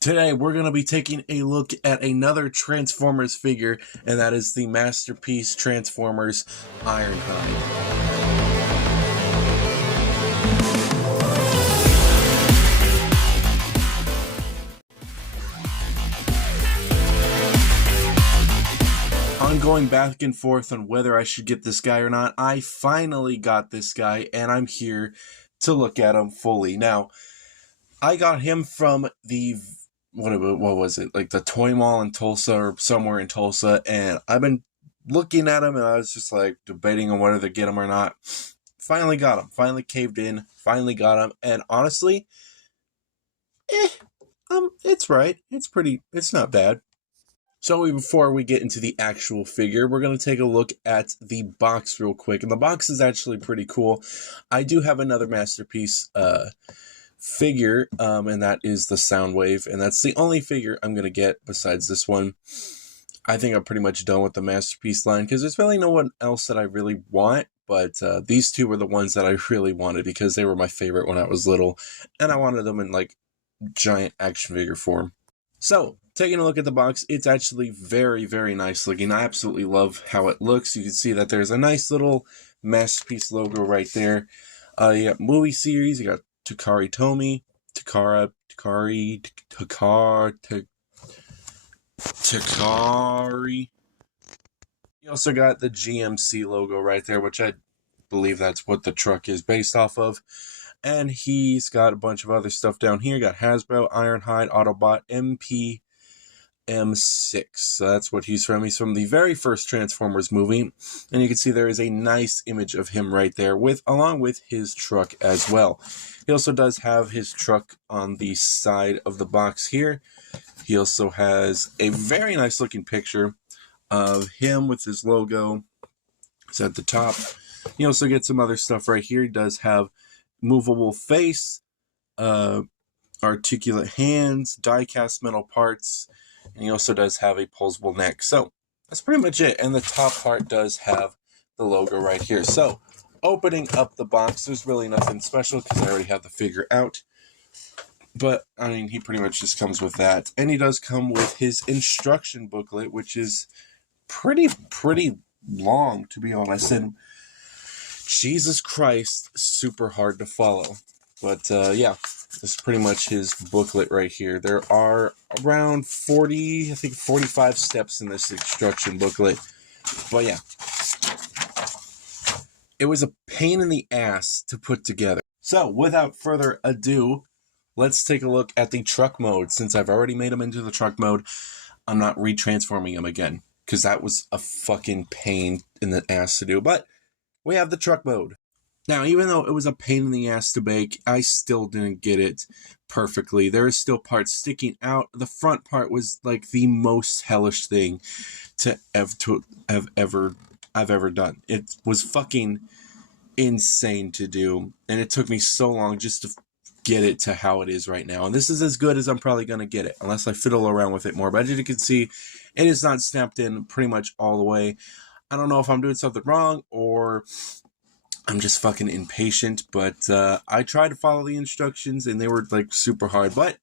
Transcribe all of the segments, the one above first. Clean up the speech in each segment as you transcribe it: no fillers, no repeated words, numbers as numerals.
Today, we're going to be taking a look at another Transformers figure, and that is the Masterpiece Transformers IronHide. On going back and forth on whether I should get this guy or not, I finally got this guy, and I'm here to look at him fully. Now, I got him from the what was it, like the toy mall in Tulsa or somewhere in Tulsa, and I've been looking at him and I was just like debating on whether to get him or not. Finally got him, finally caved in, finally got him, and honestly, it's right. It's not bad. So before we get into the actual figure, we're going to take a look at the box real quick, and the box is actually pretty cool. I do have another Masterpiece figure, and that is the Soundwave, and that's the only figure I'm going to get besides this one. I think I'm pretty much done with the Masterpiece line, because there's really no one else that I really want, but these two were the ones that I really wanted, because they were my favorite when I was little, and I wanted them in, like, giant action figure form. So, taking a look at the box, it's actually very, very nice looking. I absolutely love how it looks. You can see that there's a nice little Masterpiece logo right there. You got movie series, you got Takari Tomy, Takari. You also got the GMC logo right there, which I believe that's what the truck is based off of. And he's got a bunch of other stuff down here. Got Hasbro, IronHide, Autobot, MP-M6. So that's what he's from. He's from the very first Transformers movie. And you can see there is a nice image of him right there, along with his truck as well. He also does have his truck on the side of the box here. He also has a very nice looking picture of him with his logo. It's at the top. You also get some other stuff right here. He does have movable face, articulate hands, die-cast metal parts, and he also does have a pulsable neck. So that's pretty much it. And the top part does have the logo right here. So opening up the box, there's really nothing special because I already have the figure out. But, I mean, he pretty much just comes with that. And he does come with his instruction booklet, which is pretty long, to be honest. And Jesus Christ, super hard to follow. But, yeah, this is pretty much his booklet right here. There are around 45 steps in this instruction booklet. But, yeah, it was a pain in the ass to put together. So, without further ado, let's take a look at the truck mode. Since I've already made him into the truck mode, I'm not retransforming him again, because that was a fucking pain in the ass to do. But we have the truck mode. Now, even though it was a pain in the ass to make, I still didn't get it perfectly. There are still parts sticking out. The front part was like the most hellish thing I've ever done. It was fucking insane to do, and it took me so long just to get it to how it is right now. And this is as good as I'm probably going to get it, unless I fiddle around with it more. But as you can see, it is not snapped in pretty much all the way. I don't know if I'm doing something wrong or I'm just fucking impatient, but I tried to follow the instructions and they were like super hard, but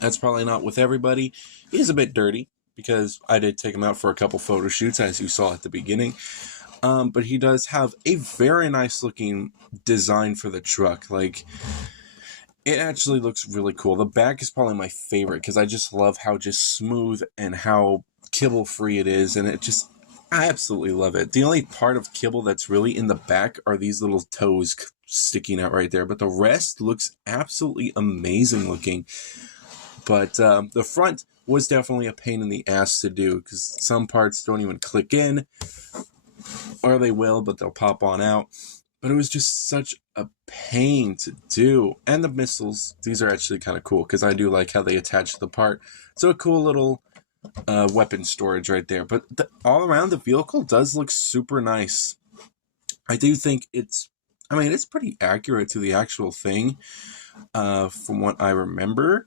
that's probably not with everybody. He's a bit dirty because I did take him out for a couple photo shoots, as you saw at the beginning. But he does have a very nice looking design for the truck. Like, it actually looks really cool. The back is probably my favorite because I just love how just smooth and how kibble free it is, and I absolutely love it. The only part of kibble that's really in the back are these little toes sticking out right there, but the rest looks absolutely amazing looking. But the front was definitely a pain in the ass to do because some parts don't even click in, or they will, but they'll pop on out. But it was just such a pain to do. And the missiles, these are actually kind of cool because I do like how they attach to the part. So a cool little weapon storage right there. But all around, the vehicle does look super nice. I do think it's pretty accurate to the actual thing from what I remember.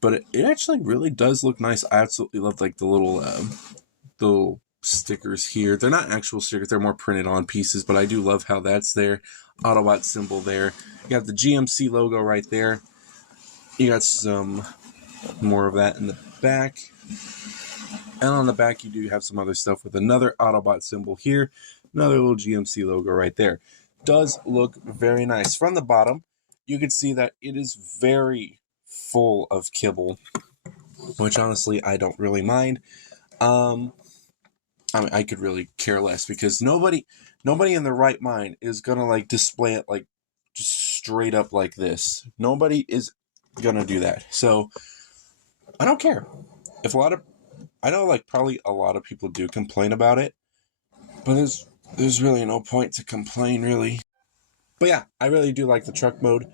But it actually really does look nice. I absolutely love like the little stickers here. They're not actual stickers, they're more printed on pieces, but I do love how that's there. Autobot symbol there. You got the GMC logo right there. You got some More of that in the back. And on the back, you do have some other stuff with another Autobot symbol here. Another little GMC logo right there. Does look very nice. From the bottom, you can see that it is very full of kibble, which honestly, I don't really mind. I mean, I could really care less because nobody in their right mind is gonna like display it like just straight up like this. Nobody is gonna do that. So I don't care. If I know like probably a lot of people do complain about it, but there's really no point to complain really. But yeah, I really do like the truck mode.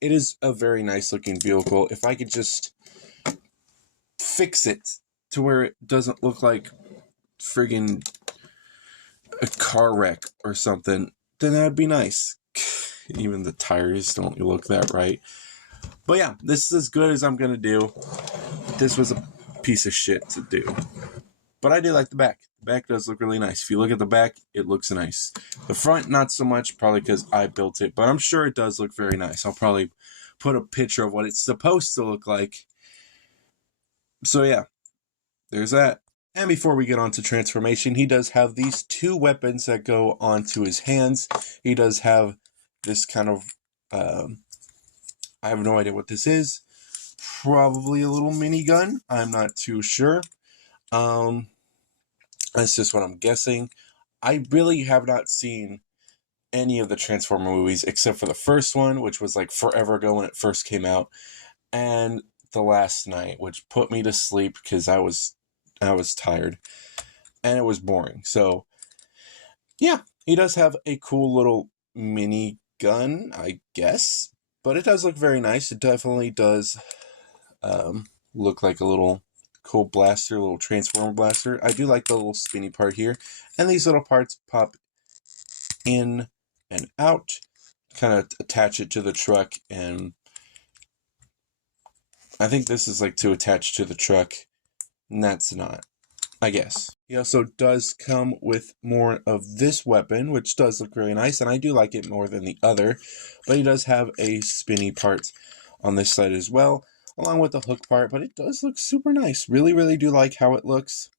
It is a very nice looking vehicle. If I could just fix it to where it doesn't look like friggin' a car wreck or something, then that'd be nice. Even the tires don't look that right. But yeah, this is as good as I'm gonna do. This was a piece of shit to do. But I do like the back. The back does look really nice. If you look at the back, it looks nice. The front, not so much, probably because I built it, but I'm sure it does look very nice. I'll probably put a picture of what it's supposed to look like. So yeah, there's that. And before we get on to transformation, he does have these two weapons that go onto his hands. He does have this kind of, I have no idea what this is. Probably a little minigun. I'm not too sure. That's just what I'm guessing. I really have not seen any of the Transformer movies except for the first one, which was like forever ago when it first came out, and The Last Night, which put me to sleep because I was tired and it was boring. So yeah, he does have a cool little mini gun, I guess, but it does look very nice. It definitely does look like a little cool blaster, little Transformer blaster. I do like the little spinny part here, and these little parts pop in and out, kind of attach it to the truck, and I think this is like to attach to the truck, and that's not, I guess. He also does come with more of this weapon, which does look really nice, and I do like it more than the other, but he does have a spinny part on this side as well, along with the hook part, but it does look super nice. Really, really do like how it looks,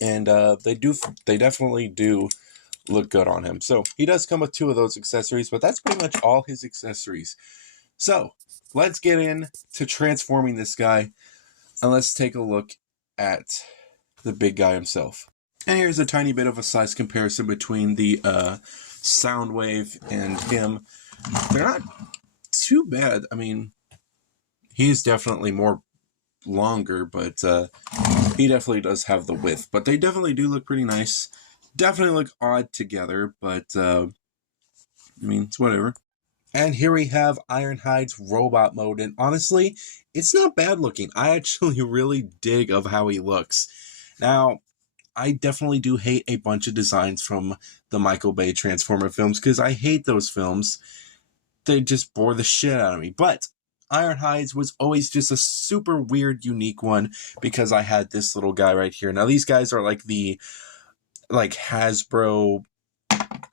and they definitely do look good on him. So he does come with two of those accessories, but that's pretty much all his accessories. So let's get into transforming this guy, and let's take a look at the big guy himself. And here's a tiny bit of a size comparison between the Soundwave and him. They're not too bad. I mean, he's definitely more longer, but he definitely does have the width. But they definitely do look pretty nice. Definitely look odd together, but I mean, it's whatever. And here we have IronHide's robot mode, and honestly, it's not bad looking. I actually really dig of how he looks. Now, I definitely do hate a bunch of designs from the Michael Bay Transformer films, because I hate those films. They just bore the shit out of me. But IronHide's was always just a super weird, unique one, because I had this little guy right here. Now, these guys are like the Hasbro,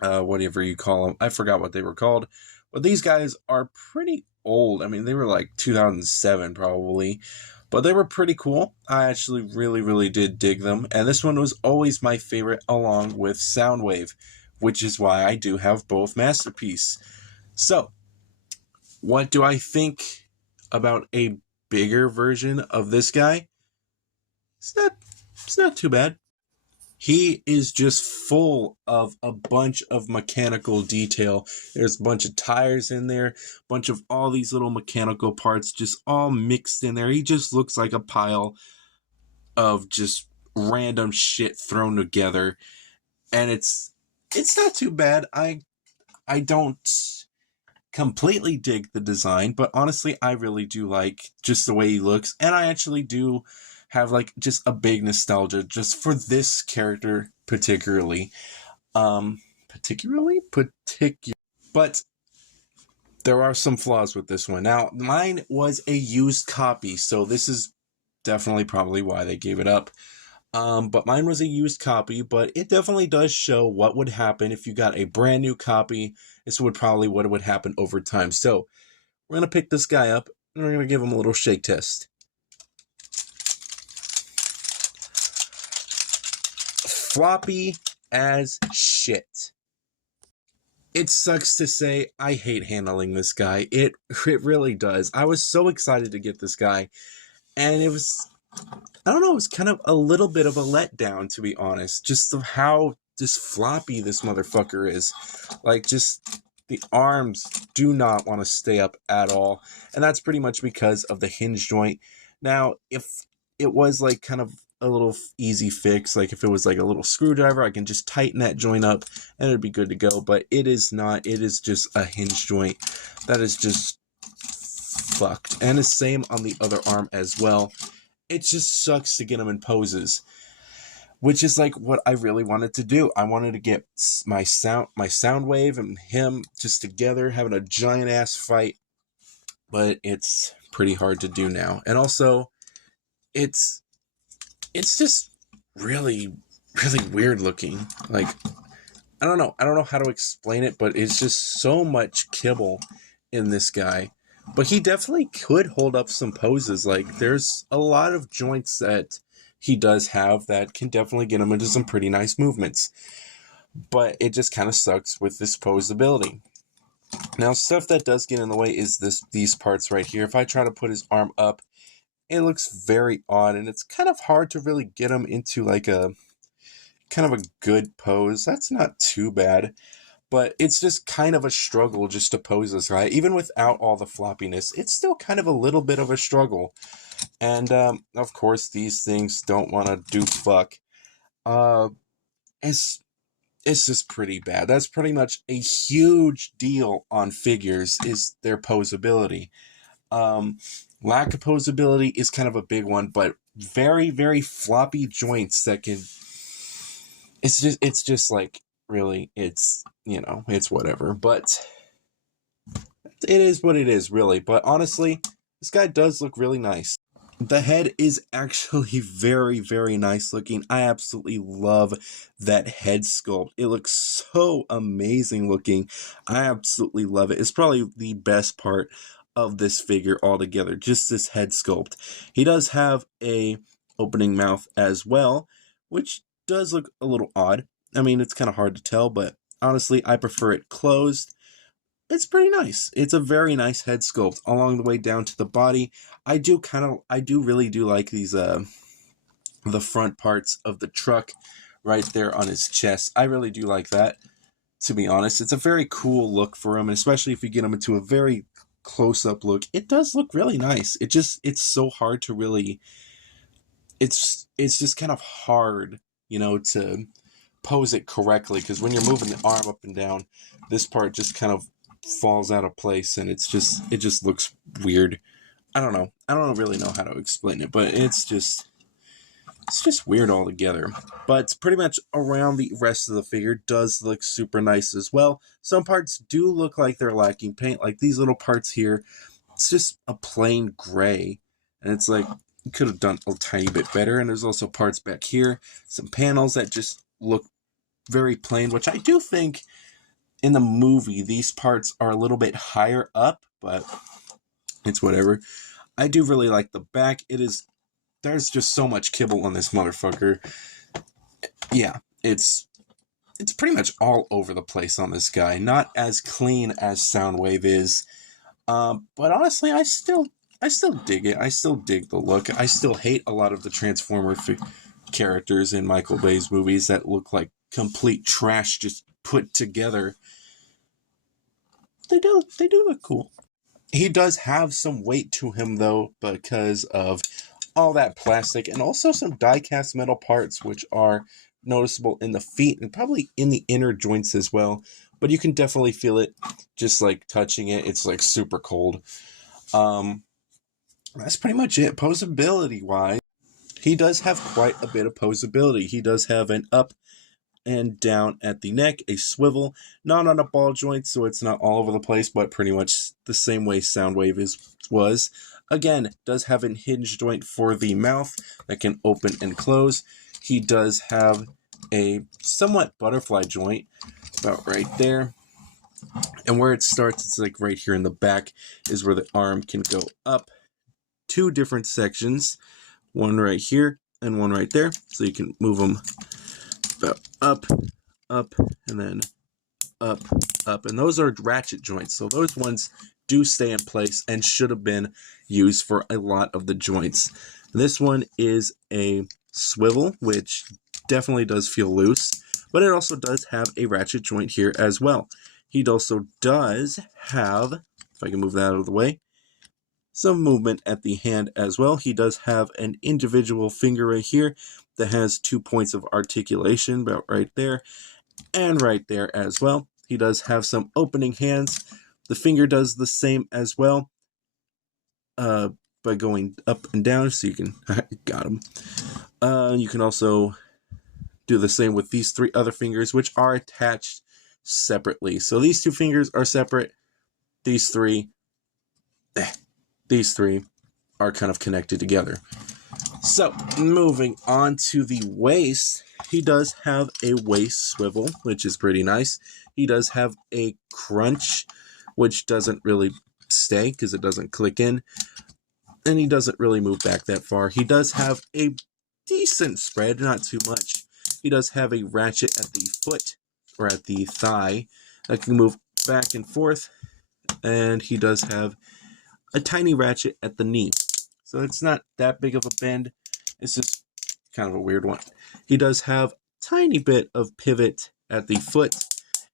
whatever you call them. I forgot what they were called. But these guys are pretty old. I mean, they were like 2007 probably. But they were pretty cool. I actually really, really did dig them. And this one was always my favorite, along with Soundwave, which is why I do have both Masterpiece. So, what do I think about a bigger version of this guy? It's not too bad. He is just full of a bunch of mechanical detail. There's a bunch of tires in there, a bunch of all these little mechanical parts just all mixed in there. He just looks like a pile of just random shit thrown together. And it's not too bad. I don't completely dig the design, but honestly, I really do like just the way he looks. And I actually do have like just a big nostalgia just for this character particularly. But there are some flaws with this one. Now, mine was a used copy, so this is definitely probably why they gave it up. But mine was a used copy, but it definitely does show what would happen if you got a brand new copy. This would probably what would happen over time. So we're going to pick this guy up and we're going to give him a little shake test. floppy as shit. It sucks to say, I hate handling this guy. It really does. I was so excited to get this guy, and it was, I don't know, it was kind of a little bit of a letdown, to be honest, just of how just floppy this motherfucker is. Like, just the arms do not want to stay up at all, and that's pretty much because of the hinge joint. Now, if it was like kind of a little easy fix, like if it was like a little screwdriver, I can just tighten that joint up and it'd be good to go, but it is not. It is just a hinge joint that is just fucked, and the same on the other arm as well. It just sucks to get them in poses, which is like what I really wanted to do. I wanted to get my sound wave and him just together having a giant ass fight, but it's pretty hard to do now. And also, it's just really weird looking. Like, I don't know how to explain it, but it's just so much kibble in this guy. But he definitely could hold up some poses. Like, there's a lot of joints that he does have that can definitely get him into some pretty nice movements. But it just kind of sucks with this posability. Now, stuff that does get in the way is these parts right here. If I try to put his arm up, it looks very odd, and it's kind of hard to really get him into like a kind of a good pose. That's not too bad, but it's just kind of a struggle just to pose this guy. Even without all the floppiness, it's still kind of a little bit of a struggle. And of course, these things don't want to do fuck. It's just pretty bad. That's pretty much a huge deal on figures, is their posability. Lack of posability is kind of a big one, but very floppy joints that can, it's just like, really, it's, you know, it's whatever, but it is what it is, really. But honestly, this guy does look really nice. The head is actually very nice looking. I absolutely love that head sculpt. It looks so amazing looking. I absolutely love it. It's probably the best part of this figure altogether, just this head sculpt. He does have a opening mouth as well, which does look a little odd. I mean, it's kind of hard to tell, but honestly, I prefer it closed. It's pretty nice. It's a very nice head sculpt along the way down to the body. I do really like these, the front parts of the truck right there on his chest. I really do like that, to be honest. It's a very cool look for him, and especially if you get him into a very close-up look, it does look really nice. It's so hard to really, it's just kind of hard, you know, to pose it correctly, because when you're moving the arm up and down, this part just kind of falls out of place, and it just looks weird. I don't really know how to explain it, but it's just weird altogether. But pretty much around the rest of the figure does look super nice as well. Some parts do look like they're lacking paint, like these little parts here. It's just a plain gray, and it's like, you could have done a tiny bit better. And there's also parts back here, some panels that just look very plain, which I do think in the movie these parts are a little bit higher up, but it's whatever. I do really like the back. There's just so much kibble on this motherfucker. Yeah, it's pretty much all over the place on this guy. Not as clean as Soundwave is, but honestly, I still dig it. I still dig the look. I still hate a lot of the Transformer characters in Michael Bay's movies that look like complete trash just put together. They do look cool. He does have some weight to him, though, because of all that plastic and also some die-cast metal parts, which are noticeable in the feet and probably in the inner joints as well. But you can definitely feel it just like touching it. It's like super cold. That's pretty much it. Posability-wise, he does have quite a bit of posability. He does have an up and down at the neck, a swivel, not on a ball joint, so it's not all over the place, but pretty much the same way Soundwave was. Again, does have a hinge joint for the mouth that can open and close. He does have a somewhat butterfly joint about right there. And where it starts, it's like right here in the back is where the arm can go up. Two different sections, one right here and one right there, so you can move them up, up, and then up, up. And those are ratchet joints. So those ones do stay in place and should have been used for a lot of the joints. This one is a swivel, which definitely does feel loose, but it also does have a ratchet joint here as well. He also does have, if I can move that out of the way, some movement at the hand as well. He does have an individual finger right here that has 2 points of articulation, about right there and right there as well. He does have some opening hands. The finger does the same as well, by going up and down, so you can got him. You can also do the same with these 3 other fingers, which are attached separately. So these 2 fingers are separate. These three are kind of connected together. So moving on to the waist, he does have a waist swivel, which is pretty nice. He does have a crunch, which doesn't really stay because it doesn't click in, and he doesn't really move back that far. He does have a decent spread, not too much. He does have a ratchet at the foot, or at the thigh, that can move back and forth, and he does have a tiny ratchet at the knee. So it's not that big of a bend. It's just kind of a weird one. He does have a tiny bit of pivot at the foot.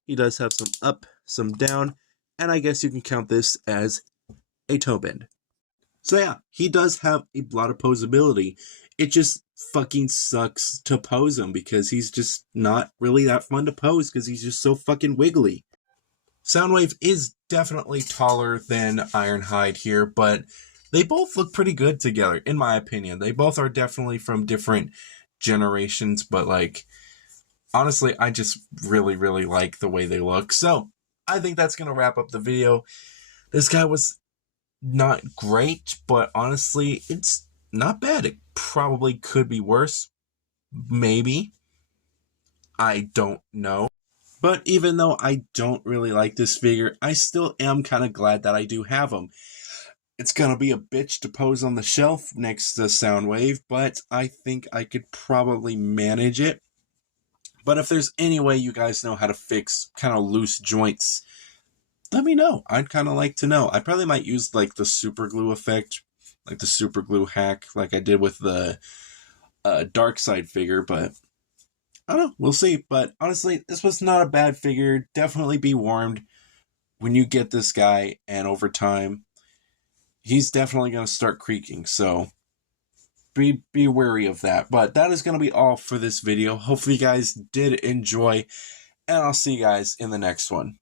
He does have some up, some down, and I guess you can count this as a toe bend. So yeah, he does have a lot of posability. It just fucking sucks to pose him because he's just not really that fun to pose because he's just so fucking wiggly. Soundwave is definitely taller than IronHide here, but they both look pretty good together, in my opinion. They both are definitely from different generations, but like, honestly, I just really, really like the way they look. So I think that's going to wrap up the video. This guy was not great, but honestly, it's not bad. It probably could be worse. Maybe. I don't know. But even though I don't really like this figure, I still am kind of glad that I do have him. It's going to be a bitch to pose on the shelf next to Soundwave, but I think I could probably manage it. But if there's any way you guys know how to fix kind of loose joints, let me know. I'd kind of like to know. I probably might use like the super glue effect, like the super glue hack, like I did with the Dark Side figure, but I don't know. We'll see. But honestly, this was not a bad figure. Definitely be warned when you get this guy, and over time, he's definitely going to start creaking. So be wary of that. But that is going to be all for this video. Hopefully you guys did enjoy, and I'll see you guys in the next one.